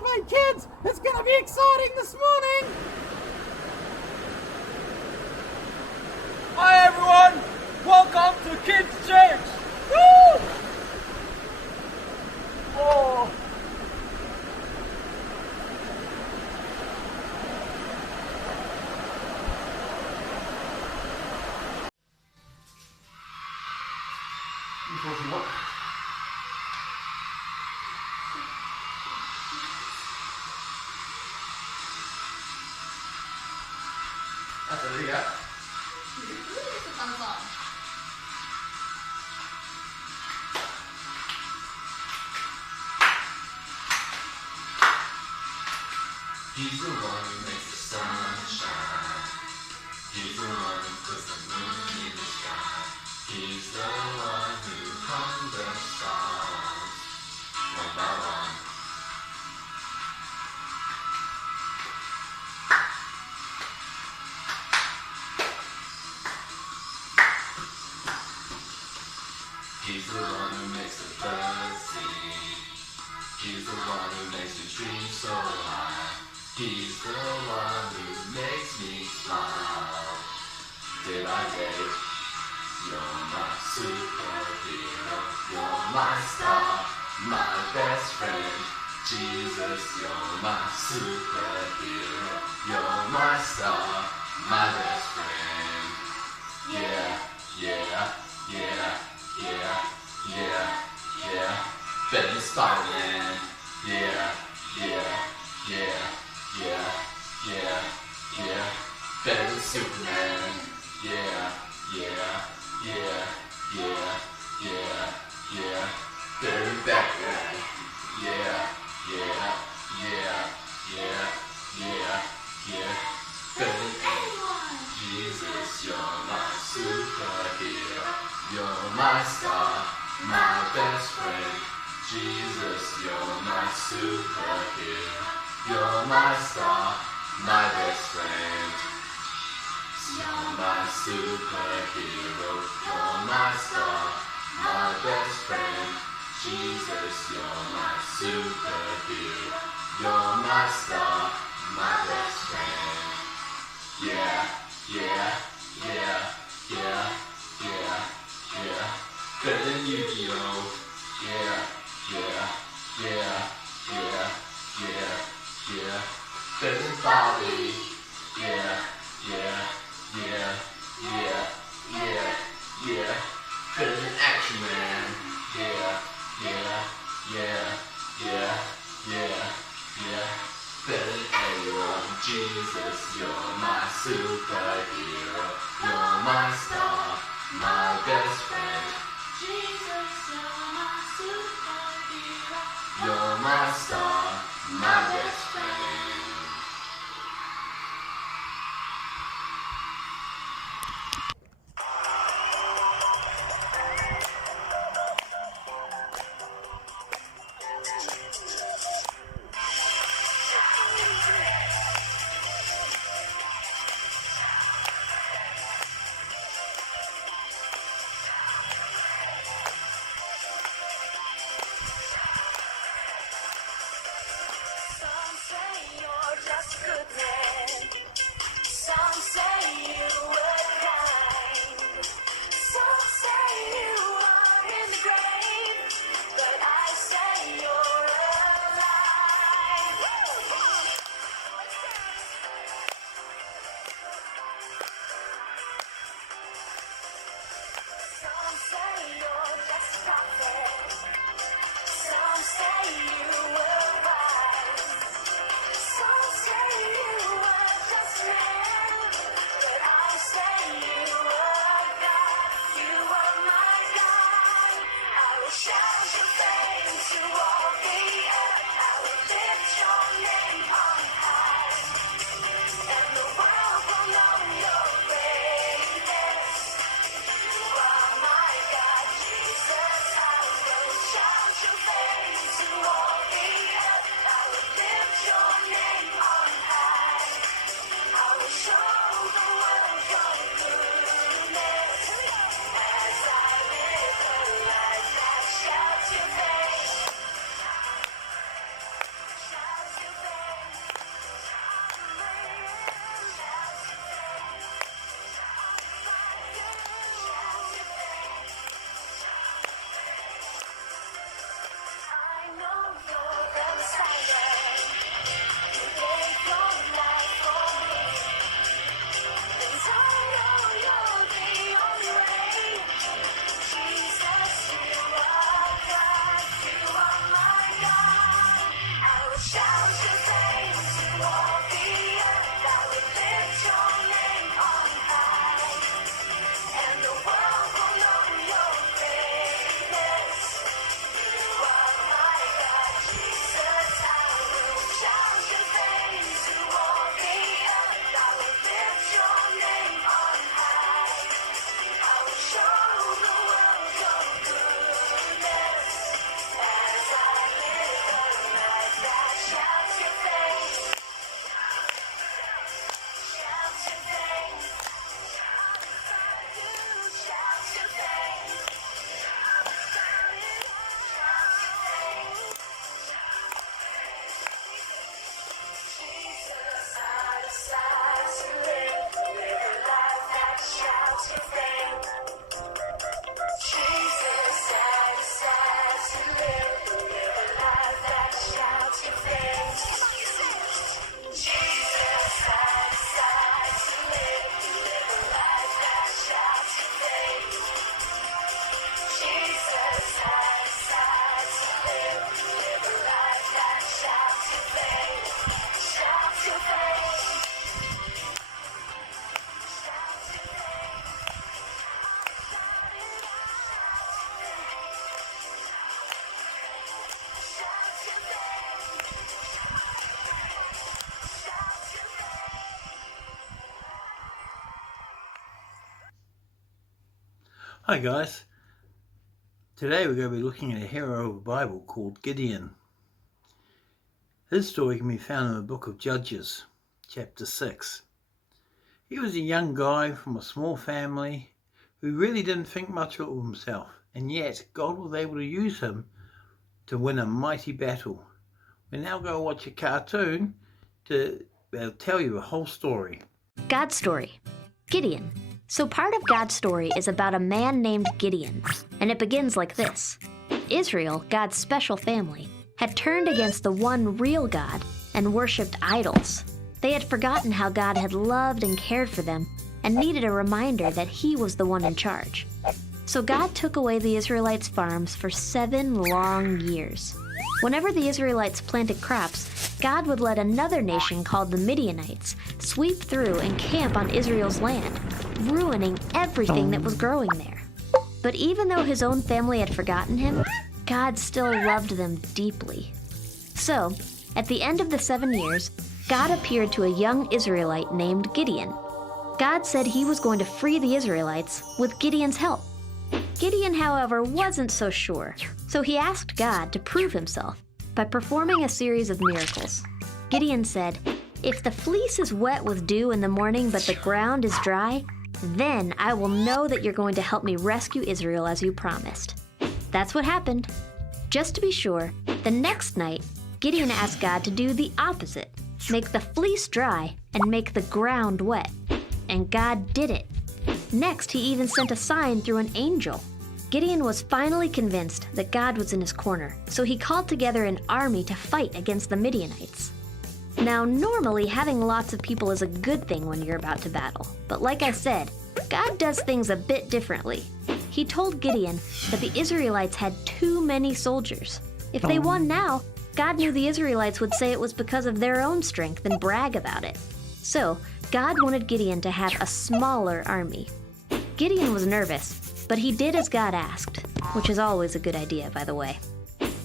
Alright kids, it's gonna be exciting this morning! Hi everyone! Welcome to Kids Church! Woo! Oh. That's what we got. He's the one who makes the sun shine. He's the one who puts the moon in the sky. He's the one who hung the stars one by one. He's the one who makes the birds sing. He's the one who makes the trees so high. He's the one who makes me smile day by day. You're my superhero. You're my star, my best friend. Jesus, you're my superhero. You're my star, my best friend. Yeah, yeah, yeah, yeah, yeah, yeah. Better than Spider-Man. Yeah, yeah, yeah, yeah, yeah, yeah. Better than Superman. Yeah, yeah, yeah, yeah, yeah, yeah. Better than Batman. Yeah, yeah, yeah, yeah, yeah, yeah. Better than anyone. Jesus, you're my superhero. You're my star, my best friend. Jesus, you're my superhero. You're my star, my best friend. You're my superhero. You're my star, my best friend. Jesus, you're my superhero. You're my star, my best friend. Yeah, yeah, yeah, yeah, yeah, yeah. Better than Yu-Gi-Oh! Yeah, yeah, yeah, yeah, yeah, yeah. Better than Bobby. Yeah, yeah, yeah, yeah, yeah, yeah. Better than Action Man. Yeah, yeah, yeah, yeah, yeah, yeah. Better than anyone. Jesus, you're my superhero. You're my star, my best friend. Jesus, you're my superhero. You're my star, my best friend. Some say you're Hi guys. Today we're going to be looking at a hero of the Bible called Gideon. His story can be found in the book of Judges, chapter 6. He was a young guy from a small family who really didn't think much of himself, and yet God was able to use him to win a mighty battle. We now go watch a cartoon to tell you the whole story. God's story. Gideon. So part of God's story is about a man named Gideon, and it begins like this. Israel, God's special family, had turned against the one real God and worshipped idols. They had forgotten how God had loved and cared for them and needed a reminder that He was the one in charge. So God took away the Israelites' farms for 7 long years. Whenever the Israelites planted crops, God would let another nation called the Midianites sweep through and camp on Israel's land, ruining everything that was growing there. But even though his own family had forgotten him, God still loved them deeply. So, at the end of the 7 years, God appeared to a young Israelite named Gideon. God said He was going to free the Israelites with Gideon's help. Gideon, however, wasn't so sure, so he asked God to prove Himself by performing a series of miracles. Gideon said, "If the fleece is wet with dew in the morning but the ground is dry, then I will know that you're going to help me rescue Israel as you promised." That's what happened. Just to be sure, the next night, Gideon asked God to do the opposite, make the fleece dry and make the ground wet. And God did it. Next, He even sent a sign through an angel. Gideon was finally convinced that God was in his corner, so he called together an army to fight against the Midianites. Now, normally having lots of people is a good thing when you're about to battle, but like I said, God does things a bit differently. He told Gideon that the Israelites had too many soldiers. If they won now, God knew the Israelites would say it was because of their own strength and brag about it. So, God wanted Gideon to have a smaller army. Gideon was nervous, but he did as God asked, which is always a good idea, by the way.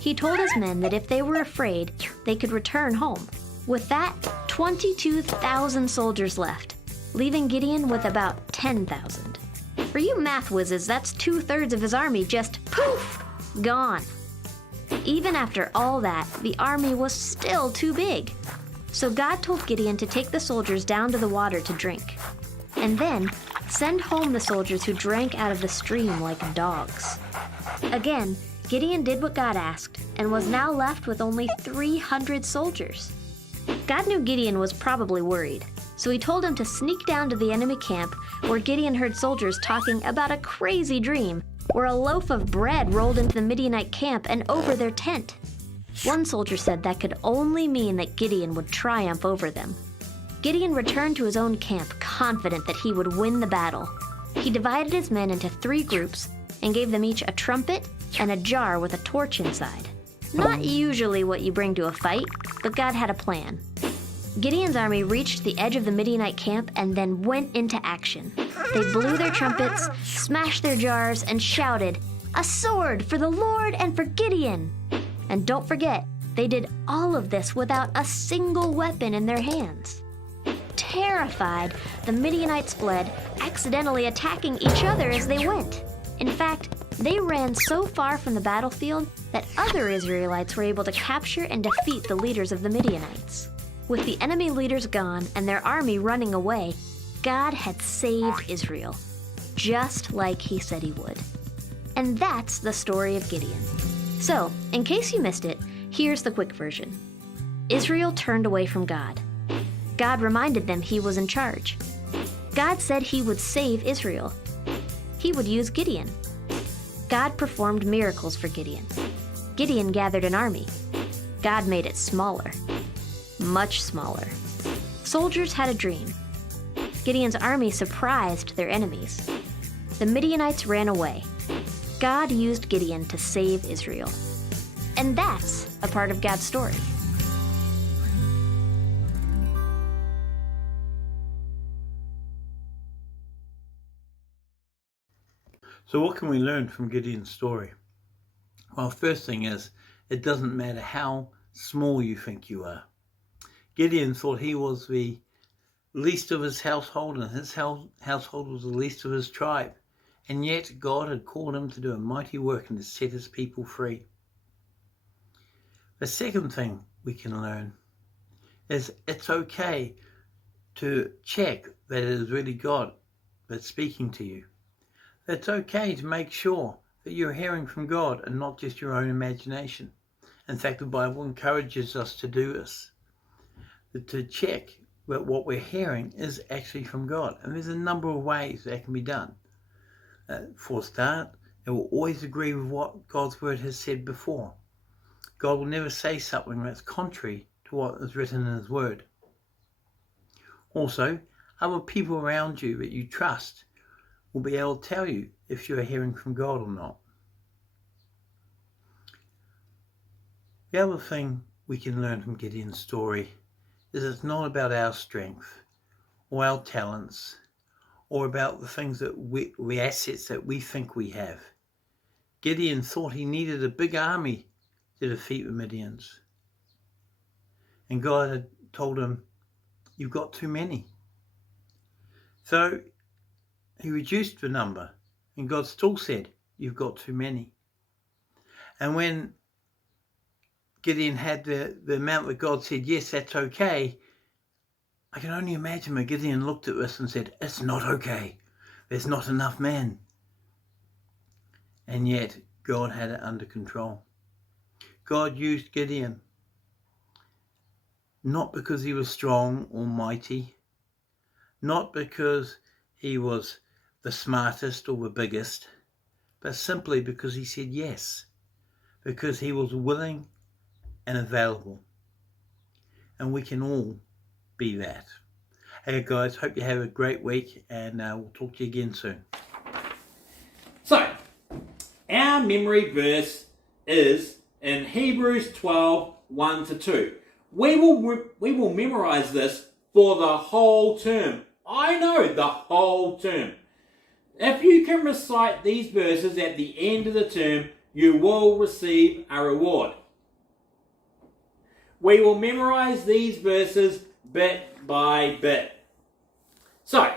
He told his men that if they were afraid, they could return home. With that, 22,000 soldiers left, leaving Gideon with about 10,000. For you math whizzes, that's 2/3 of his army just poof, gone. Even after all that, the army was still too big. So God told Gideon to take the soldiers down to the water to drink, and then send home the soldiers who drank out of the stream like dogs. Again, Gideon did what God asked and was now left with only 300 soldiers. God knew Gideon was probably worried, so He told him to sneak down to the enemy camp where Gideon heard soldiers talking about a crazy dream where a loaf of bread rolled into the Midianite camp and over their tent. One soldier said that could only mean that Gideon would triumph over them. Gideon returned to his own camp, confident that he would win the battle. He divided his men into 3 groups and gave them each a trumpet and a jar with a torch inside. Not usually what you bring to a fight, but God had a plan. Gideon's army reached the edge of the Midianite camp and then went into action. They blew their trumpets, smashed their jars, and shouted, "A sword for the Lord and for Gideon!" And don't forget, they did all of this without a single weapon in their hands. Terrified, the Midianites fled, accidentally attacking each other as they went. In fact, they ran so far from the battlefield that other Israelites were able to capture and defeat the leaders of the Midianites. With the enemy leaders gone and their army running away, God had saved Israel, just like He said He would. And that's the story of Gideon. So, in case you missed it, here's the quick version. Israel turned away from God. God reminded them He was in charge. God said He would save Israel. He would use Gideon. God performed miracles for Gideon. Gideon gathered an army. God made it smaller. Much smaller. Soldiers had a dream. Gideon's army surprised their enemies. The Midianites ran away. God used Gideon to save Israel. And that's a part of God's story. So what can we learn from Gideon's story? Well, first thing is, it doesn't matter how small you think you are. Gideon thought he was the least of his household, and his household was the least of his tribe. and yet God had called him to do a mighty work and to set his people free. The second thing we can learn is it's okay to check that it is really God that's speaking to you. It's okay to make sure that you're hearing from God and not just your own imagination. In fact, the Bible encourages us to do this, to check that what we're hearing is actually from God. And there's a number of ways that can be done. For a start, it will always agree with what God's word has said before. God will never say something that's contrary to what is written in his word. Also, other people around you that you trust will be able to tell you if you're hearing from God or not. The other thing we can learn from Gideon's story is it's not about our strength or our talents or about the things the assets that we think we have. Gideon thought he needed a big army to defeat the Midians. And God had told him, you've got too many. So he reduced the number, and God still said, you've got too many. And when Gideon had the amount that God said, yes, that's okay, I can only imagine that Gideon looked at this and said, it's not okay. There's not enough men. And yet God had it under control. God used Gideon not because he was strong or mighty, not because he was the smartest or the biggest, but simply because he said yes, because he was willing and available. And we can all be that. Hey guys, hope you have a great week, and we'll talk to you again soon. So, our memory verse is in Hebrews 12, 1-2. We will memorize this for the whole term. I know, the whole term. If you can recite these verses at the end of the term, you will receive a reward. We will memorize these verses bit by bit. So,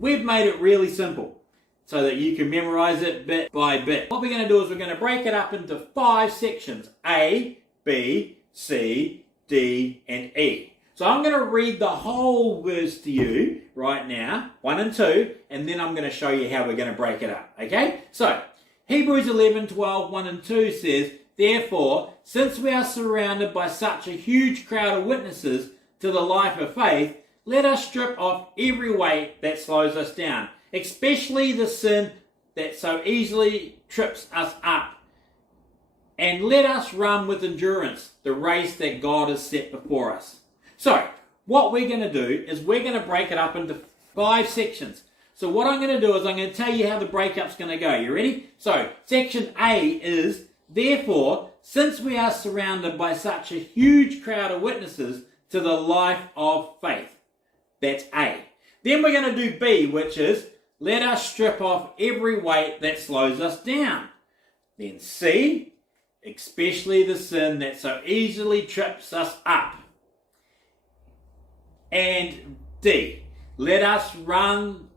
we've made it really simple so that you can memorize it bit by bit. What we're going to do is we're going to break it up into 5 sections: A, B, C, D, and E. So I'm going to read the whole verse to you right now, 1 and 2, and then I'm going to show you how we're going to break it up. Okay? So, Hebrews 11, 12, 1 and 2 says, therefore, since we are surrounded by such a huge crowd of witnesses to the life of faith, let us strip off every weight that slows us down, especially the sin that so easily trips us up. And let us run with endurance the race that God has set before us. So, what we're going to do is we're going to break it up into 5 sections. So what I'm going to do is I'm going to tell you how the breakup's going to go. You ready? So, section A is, therefore, since we are surrounded by such a huge crowd of witnesses to the life of faith. That's A. Then we're going to do B, which is, let us strip off every weight that slows us down. Then C, especially the sin that so easily trips us up. And D, let us run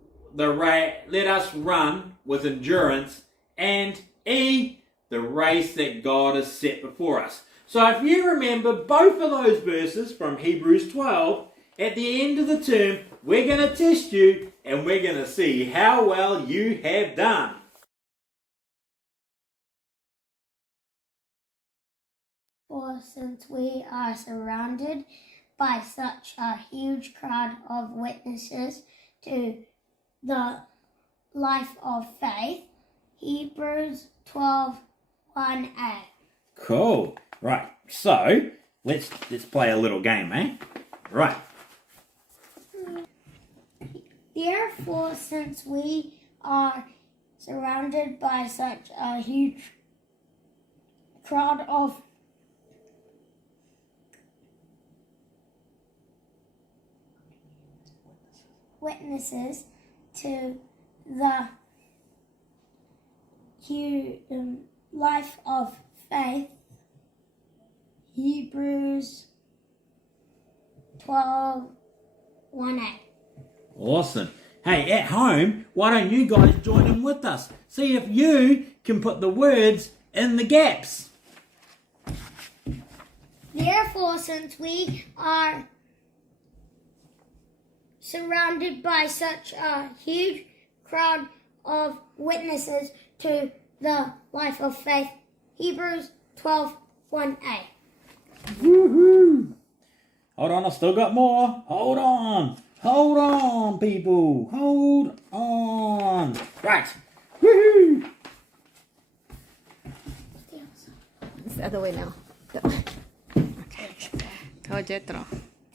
with endurance. And E, the race that God has set before us. So if you remember both of those verses from Hebrews 12, at the end of the term, we're going to test you and we're going to see how well you have done. For since we are surrounded by such a huge crowd of witnesses to the life of faith, Hebrews 12, 1a. Cool. Right. So let's play a little game, eh? Right. Therefore, since we are surrounded by such a huge crowd of witnesses to the life of faith, Hebrews 12, 1a. Awesome. Hey, at home, why don't you guys join in with us? See if you can put the words in the gaps. Therefore, since we are surrounded by such a huge crowd of witnesses to the life of faith, Hebrews 12:1a. Woohoo! Hold on, I still got more. Hold on. Hold on, people. Hold on. Right. Woohoo! It's the other way now. Okay. Go, Jethro.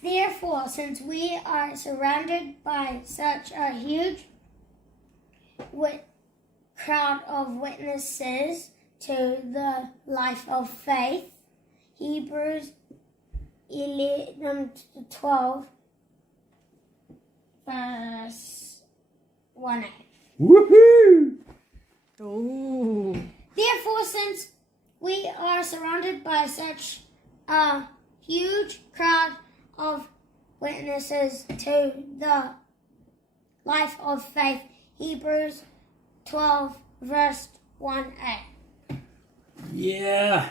Therefore, since we are surrounded by such a huge crowd of witnesses to the life of faith, Hebrews 11:12, verse 1a. Woohoo! Ooh. Therefore, since we are surrounded by such a huge crowd of witnesses to the life of faith, Hebrews 12, verse 1a. Yeah.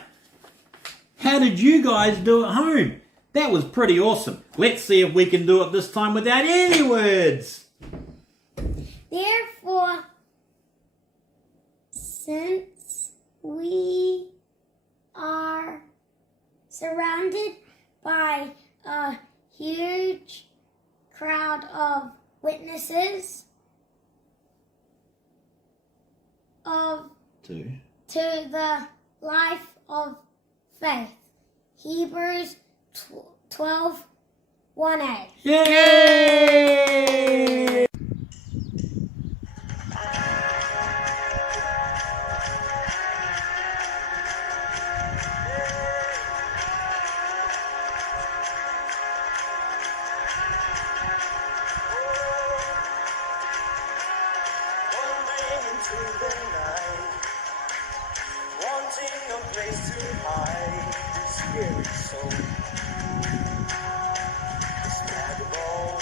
How did you guys do at home? That was pretty awesome. Let's see if we can do it this time without any words. Therefore, since we are surrounded by a huge crowd of witnesses to the life of faith, Hebrews 12:1a. Yay! Wandering into the night, wanting a place to hide the spirit soul. This bad of all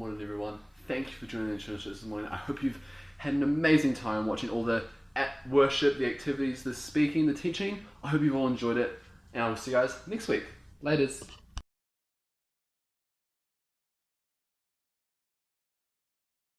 morning, everyone. Thank you for joining the church this morning. I hope you've had an amazing time watching all the worship, the activities, the speaking, the teaching. I hope you've all enjoyed it, and I will see you guys next week. Laters.